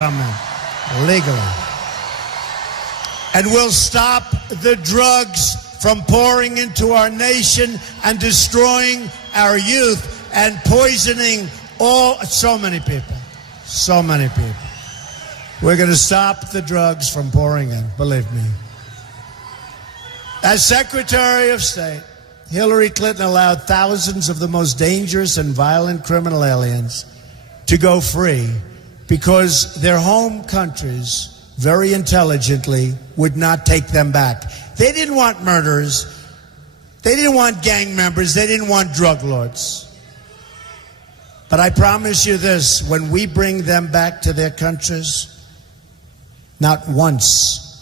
legally. And we'll stop the drugs from pouring into our nation and destroying our youth and poisoning so many people. So many people. We're going to stop the drugs from pouring in, believe me. As Secretary of State, Hillary Clinton allowed thousands of the most dangerous and violent criminal aliens to go free because their home countries, very intelligently, would not take them back. They didn't want murderers. They didn't want gang members. They didn't want drug lords. But I promise you this, when we bring them back to their countries, not once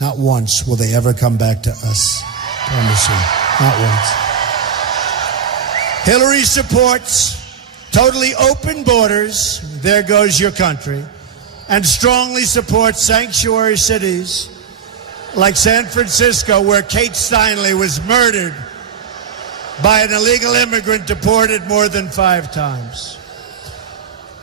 will they ever come back to us. I promise you, not once. Hillary supports totally open borders, there goes your country, and strongly supports sanctuary cities like San Francisco, where Kate Steinle was murdered by an illegal immigrant deported more than 5 times.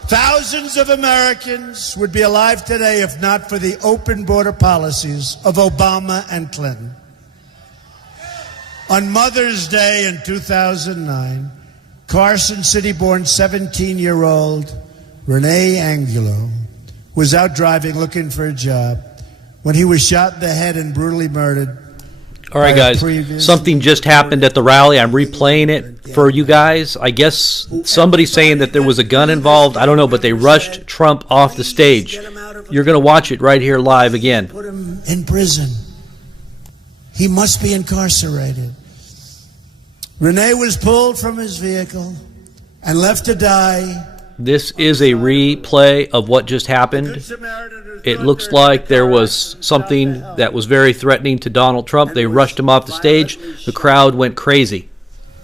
Thousands of Americans would be alive today if not for the open border policies of Obama and Clinton. On Mother's Day in 2009, Carson City-born 17-year-old Rene Angulo was out driving looking for a job when he was shot in the head and brutally murdered. All right, guys, something just happened at the rally. I'm replaying it for you guys. I guess somebody's saying that there was a gun involved. I don't know, but they rushed Trump off the stage. You're going to watch it right here live again. Put him in prison. He must be incarcerated. Rene was pulled from his vehicle and left to die. This is a replay of what just happened. It looks like there was something that was very threatening to Donald Trump. They rushed him off the stage. The crowd went crazy.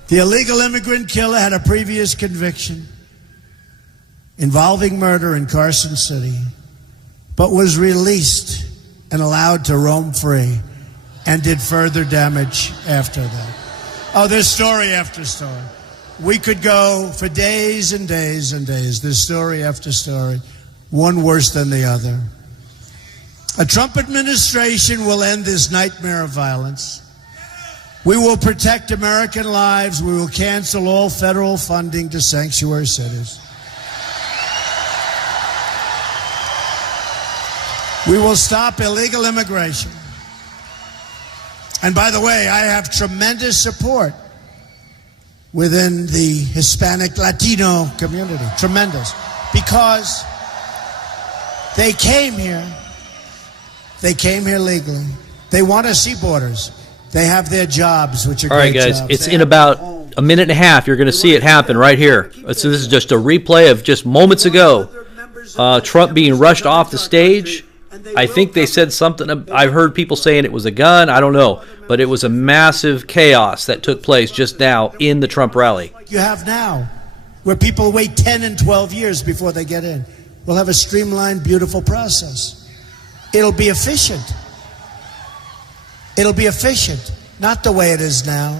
The illegal immigrant killer had a previous conviction involving murder in Carson City, but was released and allowed to roam free and did further damage after that. Oh, there's story after story. We could go for days and days and days. There's story after story, one worse than the other. A Trump administration will end this nightmare of violence. We will protect American lives. We will cancel all federal funding to sanctuary cities. We will stop illegal immigration. And by the way, I have tremendous support within the Hispanic Latino community. Tremendous. Because they came here. They came here legally. They want to see borders. They have their jobs, which are all right, guys, it's in about a minute and a half. You're going to see it happen right here. So this is just a replay of just moments ago. Trump being rushed off the stage. I think they said something. I've heard people saying it was a gun. I don't know. But it was a massive chaos that took place just now in the Trump rally. You have now, where people wait 10 and 12 years before they get in. We'll have a streamlined, beautiful process. It'll be efficient. It'll be efficient, not the way it is now.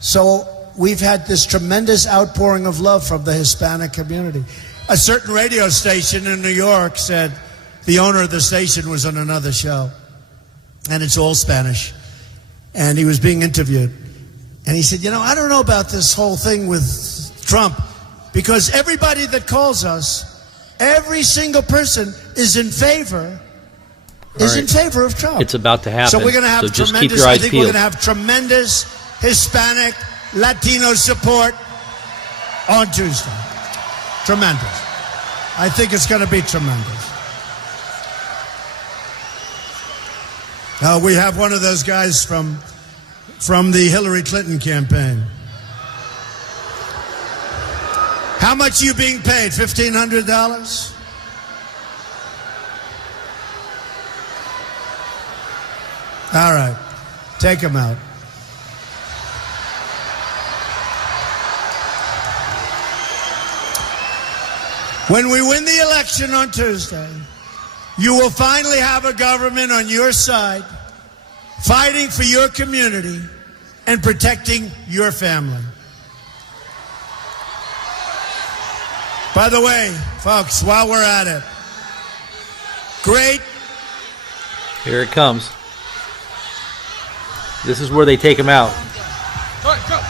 So we've had this tremendous outpouring of love from the Hispanic community. A certain radio station in New York said the owner of the station was on another show, and it's all Spanish, and he was being interviewed. And he said, you know, I don't know about this whole thing with Trump, because everybody that calls us, every single person is in favor of Trump. It's about to happen. So we're going to have just keep your eyes peeled. We're going to have tremendous Hispanic, Latino support on Tuesday. Tremendous. I think it's going to be tremendous. We have one of those guys from the Hillary Clinton campaign. How much are you being paid? $1,500? All right. Take him out. When we win the election on Tuesday, you will finally have a government on your side, fighting for your community and protecting your family. By the way, folks, while we're at it, Great. Here it comes. This is where they take him out. All right, go.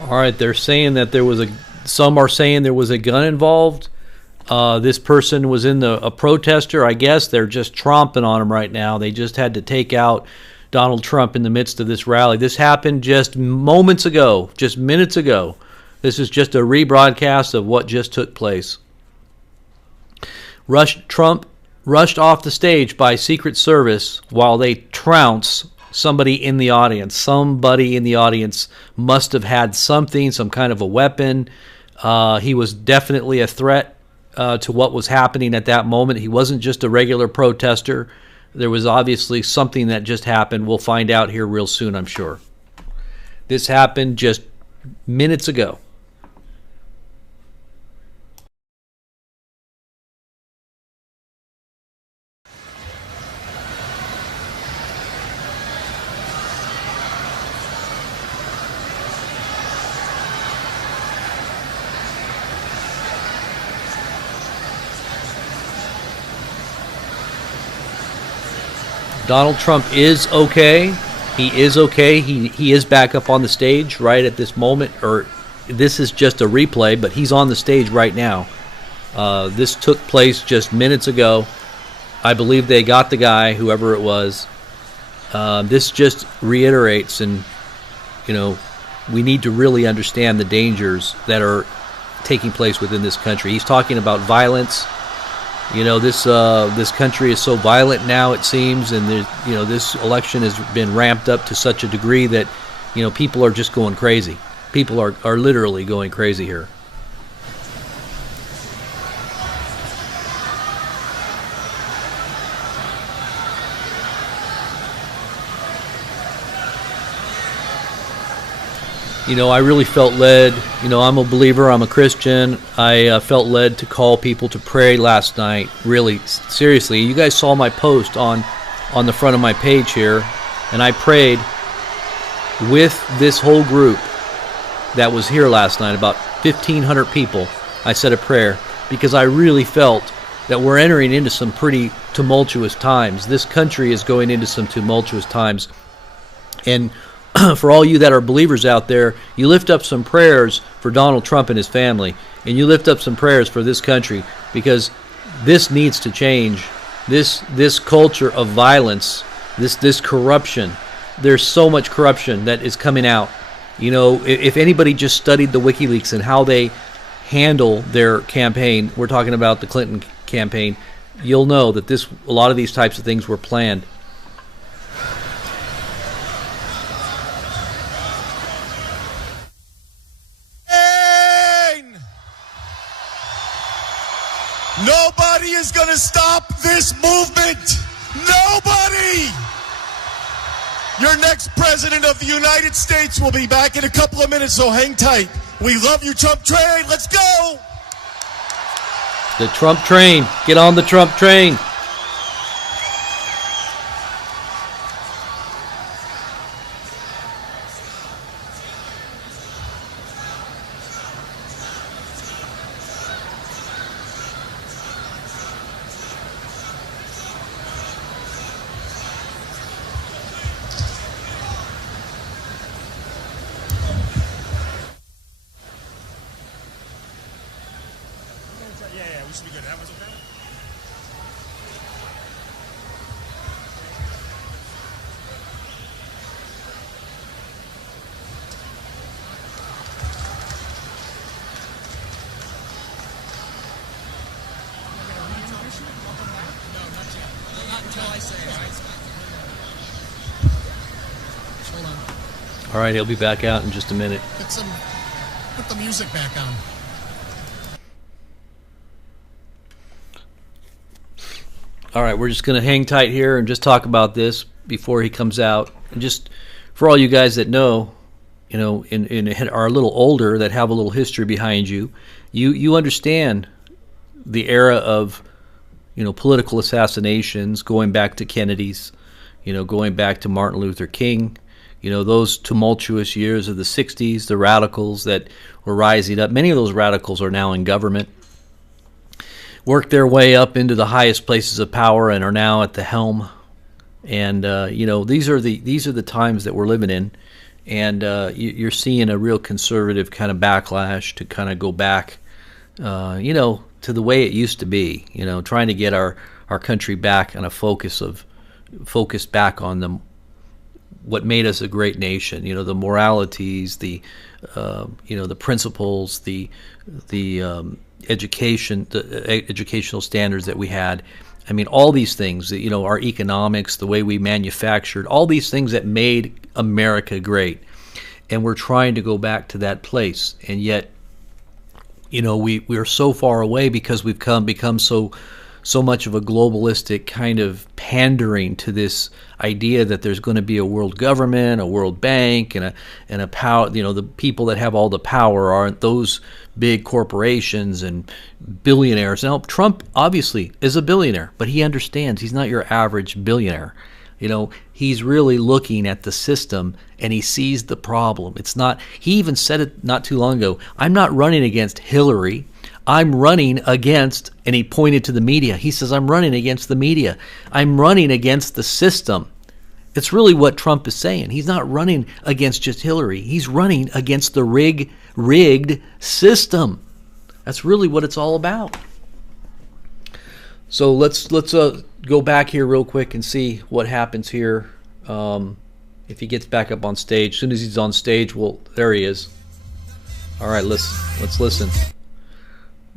All right, they're saying that there was some are saying there was a gun involved. This person was a protester. I guess they're just tromping on him right now. They just had to take out Donald Trump in the midst of this rally. This happened just moments ago, just minutes ago. This is just a rebroadcast of what just took place. Trump rushed off the stage by Secret Service while they trounce somebody in the audience. Somebody in the audience must have had something, some kind of a weapon. He was definitely a threat to what was happening at that moment. He wasn't just a regular protester. There was obviously something that just happened. We'll find out here real soon, I'm sure. This happened just minutes ago. Donald Trump is okay. He is okay. He is back up on the stage right at this moment, or this is just a replay, but he's on the stage right now. This took place just minutes ago. I believe they got the guy, whoever it was. This just reiterates, and we need to really understand the dangers that are taking place within this country. He's talking about violence. This country is so violent now, it seems, and this election has been ramped up to such a degree that people are just going crazy. People are literally going crazy here. I really felt led. I'm a believer. I'm a Christian. I felt led to call people to pray last night. Really, seriously. You guys saw my post on the front of my page here, and I prayed with this whole group that was here last night, about 1,500 people. I said a prayer because I really felt that we're entering into some pretty tumultuous times. This country is going into some tumultuous times, and for all you that are believers out there, you lift up some prayers for Donald Trump and his family, and you lift up some prayers for this country, because this needs to change. This culture of violence, this corruption, there's so much corruption that is coming out. If anybody just studied the WikiLeaks and how they handle their campaign, we're talking about the Clinton campaign, you'll know that a lot of these types of things were planned. Nobody is going to stop this movement. Nobody. Your next president of the United States will be back in a couple of minutes, so hang tight. We love you, Trump train. Let's go. The Trump train. Get on the Trump train. Yeah, we should be good. That was okay. Hold on. All right, he'll be back out in just a minute. Put the music back on. All right, we're just going to hang tight here and just talk about this before he comes out. And just for all you guys that know, are a little older, that have a little history behind you, you understand the era of, political assassinations, going back to Kennedy's, going back to Martin Luther King, those tumultuous years of the 60s, the radicals that were rising up. Many of those radicals are now in government, worked their way up into the highest places of power and are now at the helm. And these are the times that we're living in, and you're seeing a real conservative kind of backlash to kind of go back, to the way it used to be. Trying to get our country back on a focus back on what made us a great nation. The moralities, the principles, the education, the educational standards that we had. I mean, all these things, our economics, the way we manufactured, all these things that made America great. And we're trying to go back to that place. And yet, we are so far away because we've become so much of a globalistic kind of pandering to this idea that there's going to be a world government, a world bank, and a power. The people that have all the power aren't those big corporations and billionaires. Now, Trump obviously is a billionaire, but he understands he's not your average billionaire. He's really looking at the system and he sees the problem. It's not. He even said it not too long ago. I'm not running against Hillary. I'm running against, and he pointed to the media. He says, I'm running against the media. I'm running against the system. It's really what Trump is saying. He's not running against just Hillary. He's running against the rigged system. That's really what it's all about. So let's go back here real quick and see what happens here. If he gets back up on stage. As soon as he's on stage, well, there he is. All right, let's listen.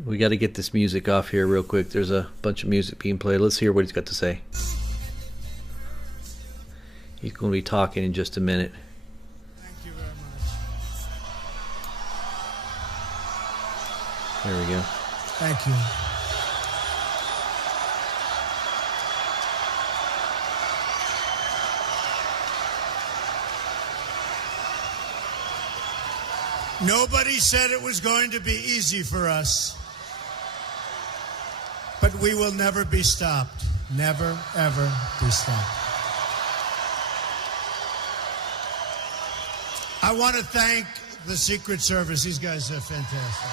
We got to get this music off here real quick. There's a bunch of music being played. Let's hear what he's got to say. He's going to be talking in just a minute. Thank you very much. There we go. Thank you. Nobody said it was going to be easy for us. But we will never be stopped. Never, ever be stopped. I want to thank the Secret Service. These guys are fantastic.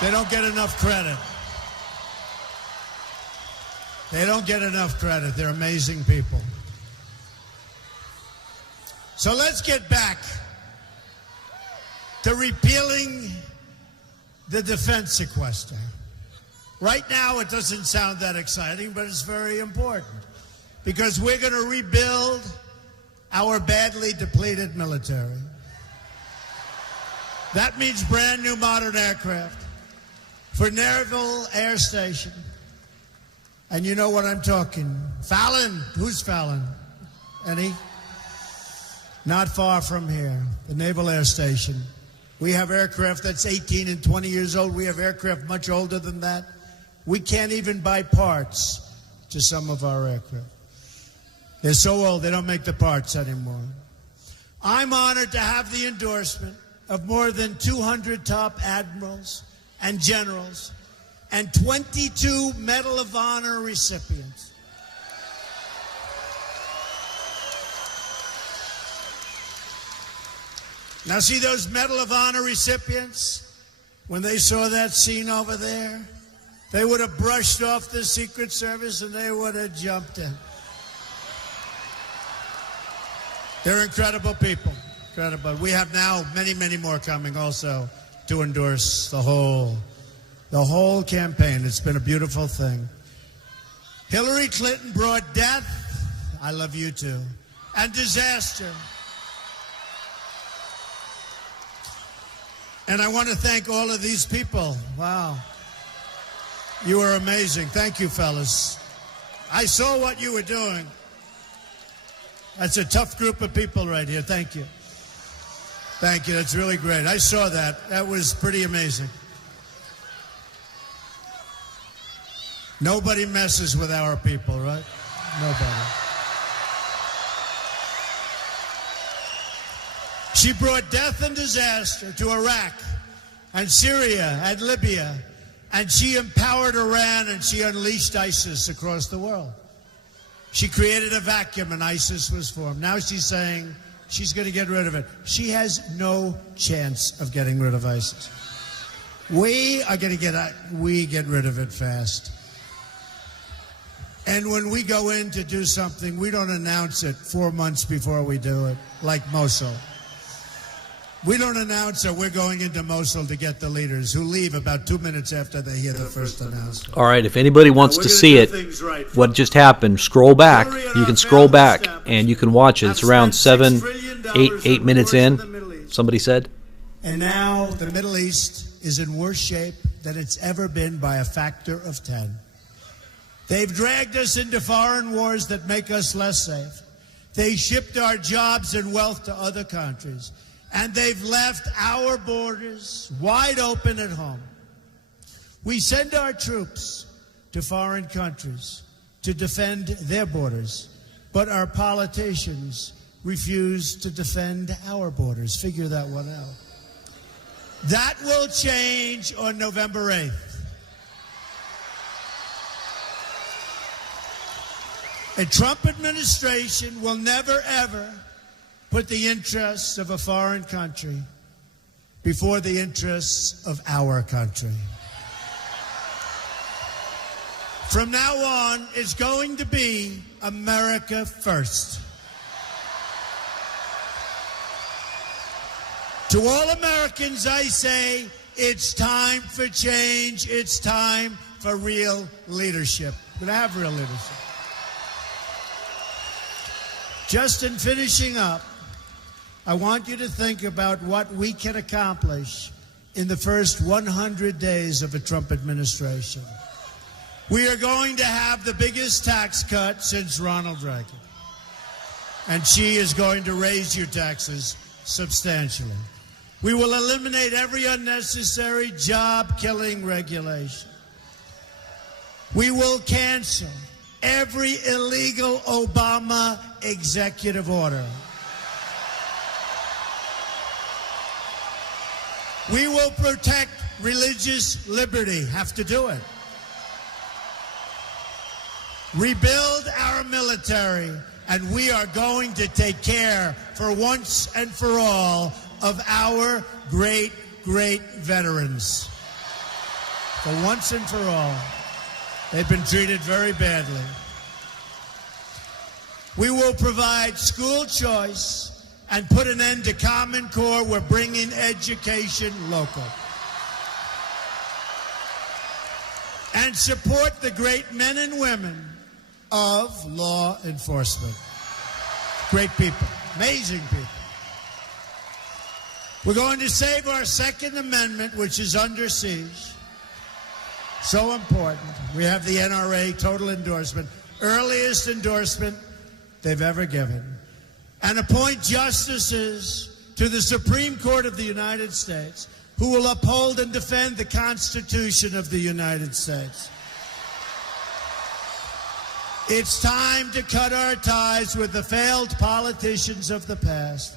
They don't get enough credit. They don't get enough credit. They're amazing people. So let's get back to repealing the defense sequester. Right now, it doesn't sound that exciting, but it's very important because we're going to rebuild our badly depleted military. That means brand new modern aircraft for Naval Air Station. And you know what I'm talking. Fallon. Who's Fallon? Any? Not far from here, the Naval Air Station. We have aircraft that's 18 and 20 years old. We have aircraft much older than that. We can't even buy parts to some of our aircraft. They're so old, they don't make the parts anymore. I'm honored to have the endorsement of more than 200 top admirals and generals and 22 Medal of Honor recipients. Now see those Medal of Honor recipients? When they saw that scene over there, they would have brushed off the Secret Service and they would have jumped in. They're incredible people. Incredible. We have now many, many more coming also to endorse the whole campaign. It's been a beautiful thing. Hillary Clinton brought death. I love you too. And disaster. And I want to thank all of these people. Wow. You are amazing. Thank you, fellas. I saw what you were doing. That's a tough group of people right here. Thank you. Thank you. That's really great. I saw that. That was pretty amazing. Nobody messes with our people, right? Nobody. She brought death and disaster to Iraq and Syria and Libya, and she empowered Iran and she unleashed ISIS across the world. She created a vacuum and ISIS was formed. Now she's saying she's going to get rid of it. She has no chance of getting rid of ISIS. We are going to get rid of it fast. And when we go in to do something, we don't announce it 4 months before we do it, like Mosul. We don't announce that we're going into Mosul to get the leaders who leave about 2 minutes after they hear the first announcement. All right, if anybody wants to see it, what just happened, scroll back. You can scroll back and you can watch it. It's around 8 minutes in, somebody said. And now the Middle East is in worse shape than it's ever been by a factor of 10. They've dragged us into foreign wars that make us less safe. They shipped our jobs and wealth to other countries. And they've left our borders wide open at home. We send our troops to foreign countries to defend their borders, but our politicians refuse to defend our borders. Figure that one out. That will change on November 8th. A Trump administration will never, ever put the interests of a foreign country before the interests of our country. From now on, it's going to be America first. To all Americans, I say, it's time for change. It's time for real leadership. We're going to have real leadership. Just in finishing up, I want you to think about what we can accomplish in the first 100 days of a Trump administration. We are going to have the biggest tax cut since Ronald Reagan. And she is going to raise your taxes substantially. We will eliminate every unnecessary job-killing regulation. We will cancel every illegal Obama executive order. We will protect religious liberty. Have to do it. Rebuild our military, and we are going to take care for once and for all of our great, great veterans. For once and for all. They've been treated very badly. We will provide school choice and put an end to Common Core. We're bringing education local. And support the great men and women of law enforcement. Great people, amazing people. We're going to save our Second Amendment, which is under siege. So important. We have the NRA total endorsement, earliest endorsement they've ever given. And appoint justices to the Supreme Court of the United States who will uphold and defend the Constitution of the United States. It's time to cut our ties with the failed politicians of the past.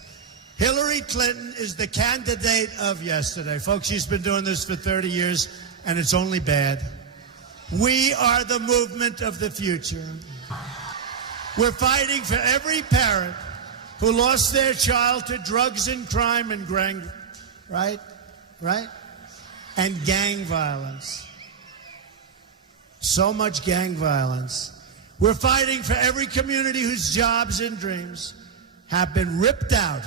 Hillary Clinton is the candidate of yesterday. Folks, she's been doing this for 30 years, and it's only bad. We are the movement of the future. We're fighting for every parent who lost their child to drugs and crime and right? And gang violence. So much gang violence. We're fighting for every community whose jobs and dreams have been ripped out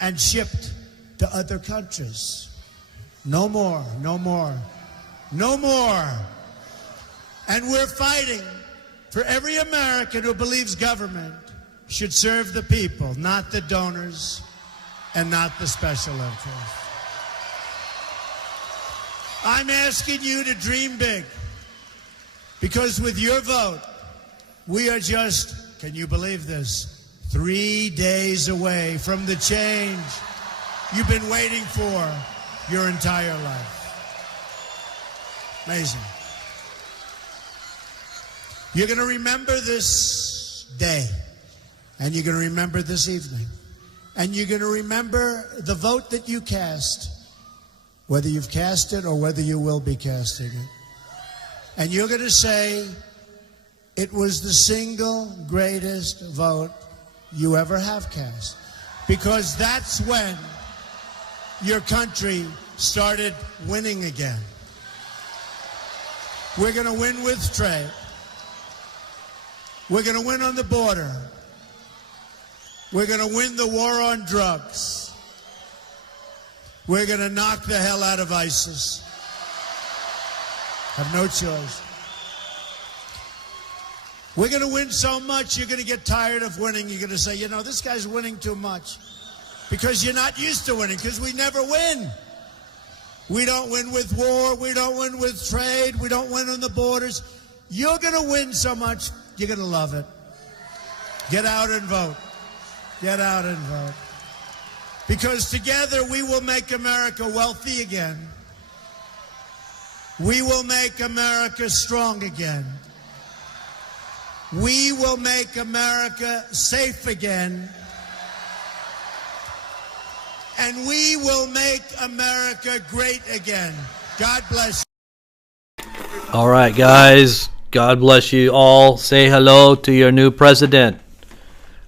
and shipped to other countries. No more, no more, no more. And we're fighting for every American who believes government should serve the people, not the donors and not the special interests. I'm asking you to dream big, because with your vote, We are just, can you believe this, 3 days away from the change you've been waiting for your entire life. Amazing. You're going to remember this day, and you're going to remember this evening, and you're going to remember the vote that you cast, whether you've cast it or whether you will be casting it. And you're going to say, it was the single greatest vote you ever have cast. Because that's when your country started winning again. We're going to win with trade. We're going to win on the border. We're going to win the war on drugs. We're going to knock the hell out of ISIS. Have no choice. We're going to win so much, you're going to get tired of winning. You're going to say, you know, this guy's winning too much. Because you're not used to winning, because we never win. We don't win with war. We don't win with trade. We don't win on the borders. You're going to win so much, you're going to love it. Get out and vote. Get out and vote. Because together we will make America wealthy again. We will make America strong again. We will make America safe again. And we will make America great again. God bless you. All right, guys. God bless you all. Say hello to your new president.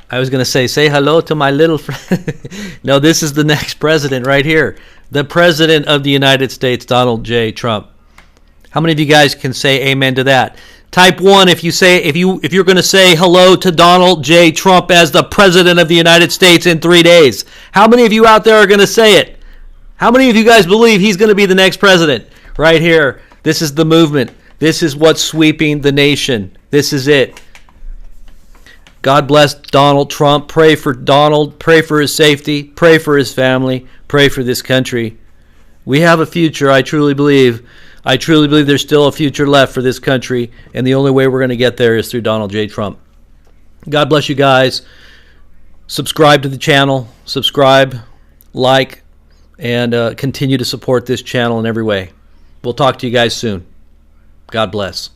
I was going to say hello to my little friend. No, this is the next president right here. The president of the United States, Donald J. Trump. How many of you guys can say amen to that? Type 1 if you're going to say hello to Donald J. Trump as the president of the United States in 3 days. How many of you out there are going to say it? How many of you guys believe he's going to be the next president? Right here. This is the movement. This is what's sweeping the nation. This is it. God bless Donald Trump. Pray for Donald. Pray for his safety. Pray for his family. Pray for this country. We have a future, I truly believe. I truly believe there's still a future left for this country, and the only way we're going to get there is through Donald J. Trump. God bless you guys. Subscribe to the channel. Subscribe, like, and continue to support this channel in every way. We'll talk to you guys soon. God bless.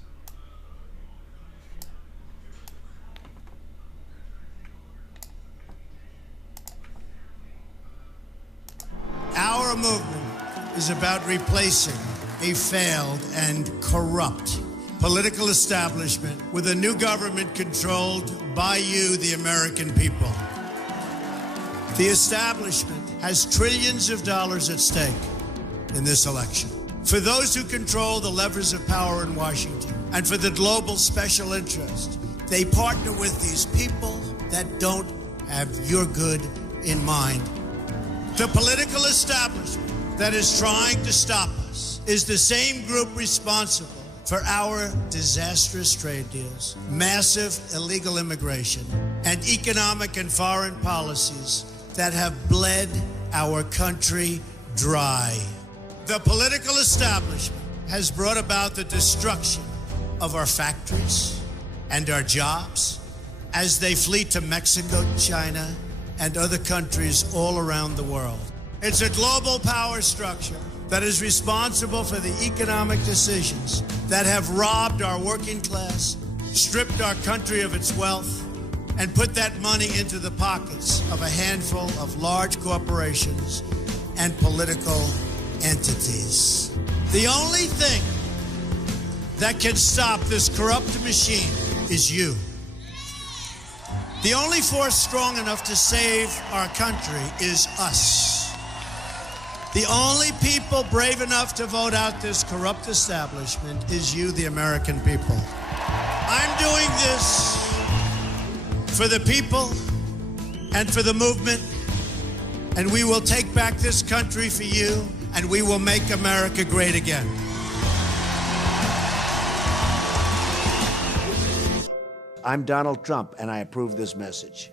Our movement is about replacing a failed and corrupt political establishment with a new government controlled by you, the American people. The establishment has trillions of dollars at stake in this election. For those who control the levers of power in Washington and for the global special interest, they partner with these people that don't have your good in mind. The political establishment that is trying to stop us is the same group responsible for our disastrous trade deals, massive illegal immigration, and economic and foreign policies that have bled our country dry. The political establishment has brought about the destruction of our factories and our jobs as they flee to Mexico, China, and other countries all around the world. It's a global power structure that is responsible for the economic decisions that have robbed our working class, stripped our country of its wealth, and put that money into the pockets of a handful of large corporations and political entities. The only thing that can stop this corrupt machine is you. The only force strong enough to save our country is us. The only people brave enough to vote out this corrupt establishment is you, the American people. I'm doing this for the people and for the movement, and we will take back this country for you, and we will make America great again. I'm Donald Trump, and I approve this message.